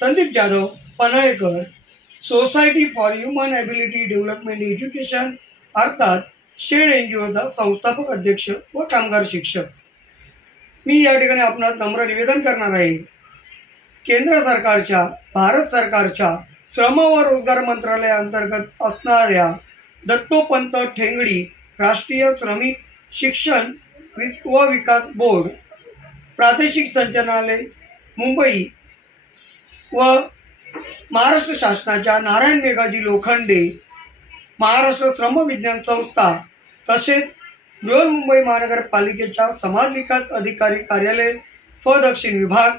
Sandeep Jadhav Panalekar, Society for Human Ability Development Education अर्थात SHADE NGOचा संस्थापक अध्यक्ष व कामगार शिक्षक। मी या ठिकाणी आपणास नम्र निवेदन करणार आहे। केंद्र सरकारच्या भारत सरकारच्या श्रम व रोजगार मंत्रालयाअंतर्गत असणाऱ्या दत्तोपंत ठेंगडी राष्ट्रीय श्रमिक शिक्षण व विकास बोर्ड प्रादेशिक संचालनालय मुंबई व महाराष्ट्र शासनाच्या नारायण मेघाजी लोखंडे महाराष्ट्र श्रम विज्ञान संस्था तसेच बृहन्मुंबई महानगरपालिकेच्या समाज विकास अधिकारी कार्यालय दक्षिण विभाग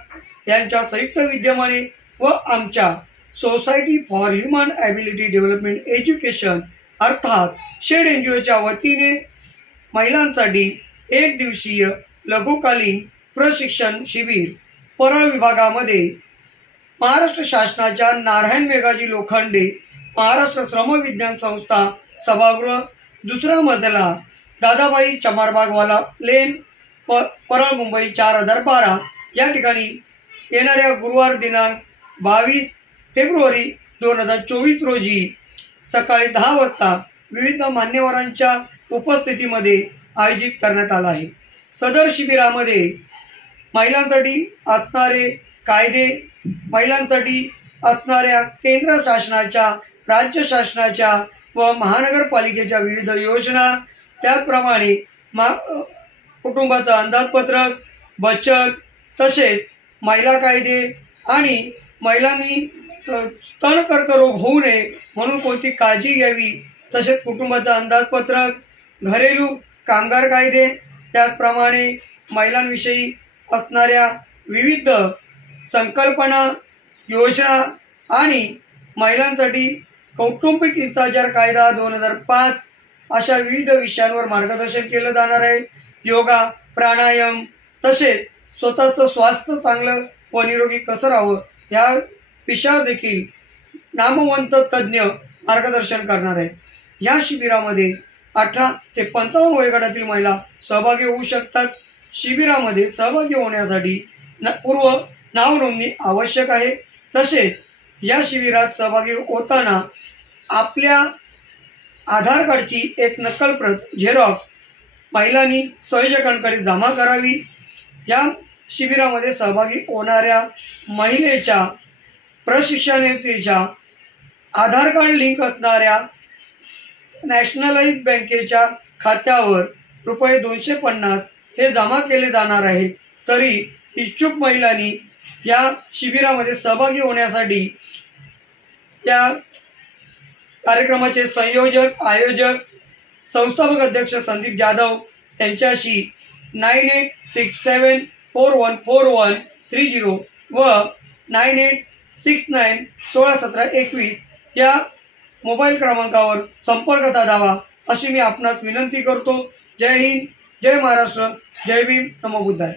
यांच्या संयुक्त विद्यमाने व आमच्या society for Human Ability Development Education अर्थात शेड NGOच्या वतीने महिलांसाठी एक दिवसीय लघुकालीन प्रशिक्षण शिबिर परळ विभागामध्ये महाराष्ट्र शासनाच्या नारायण मेघाजी लोखंडे महाराष्ट्र श्रम विज्ञान संस्था सभागृह दुसरा मजला दादाबाई चमारबागवाला लेन परळ मुंबई 4012 या ठिकाणी येणाऱ्या गुरुवार दिनांक 22 फेब्रुवारी 2024 रोजी सकाळी 10 वाजता विविध मान्यवरांच्या उपस्थितीमध्ये आयोजित करण्यात आला आहे। सदर शिबिरामध्ये महिलांसाठी असणारे कायदे, महिलांसाठी असणाऱ्या केंद्र शासनाच्या, राज्य शासनाच्या व महानगरपालिकेच्या विविध योजना, त्याचप्रमाणे कुटुंबाचं अंदाजपत्रक, बचत तसेच महिला कायदे आणि महिलांनी स्तन कर्करोग होऊ नये म्हणून कोणती काळजी घ्यावी, तसेच कुटुंबाचं अंदाजपत्रक, घरेलू कामगार कायदे, त्याचप्रमाणे महिलांविषयी असणाऱ्या विविध संकल्पना, योजना आणि महिलांसाठी कौटुंबिक हिंसाचार कायदा 2005 अशा विविध विषयांवर मार्गदर्शन केलं जाणार आहे। योगा, प्राणायाम तसेच स्वतःचं स्वास्थ्य चांगलं व निरोगी कसं राहावं या विषयावर देखील नामवंत तज्ज्ञ मार्गदर्शन करणार आहेत। या शिबिरामध्ये 18 ते 55 वयोगटातील महिला सहभागी होऊ शकतात। शिबिरामध्ये सहभागी होण्यासाठी पूर्व नाव नोंदणी आवश्यक आहे। तसेच या शिबिरात सहभागी होताना आपल्या आधार कार्डची एक नक्कल प्रत झेरॉक्स महिलांनी संयोजकांकडे जमा करावी। या शिबिरामध्ये सहभागी होणाऱ्या महिलेच्या प्रशिक्षणार्थीच्या आधार कार्ड लिंक असणाऱ्या नॅशनलाइज बँकेच्या खात्यावर ₹250 हे जमा केले जाणार आहेत। तरी इच्छुक महिलांनी या शिबिरामध्ये सहभागी होण्यासाठी या कार्यक्रमाचे संयोजक, आयोजक, संस्थापक अध्यक्ष संदीप जाधव यांच्याशी 9867414130 व 9869161721 या मोबाईल क्रमांकावर संपर्क साधावा अशी मी आपणास विनंती करतो। जय हिंद, जय महाराष्ट्र, जय भीम, नमो बुद्धाय।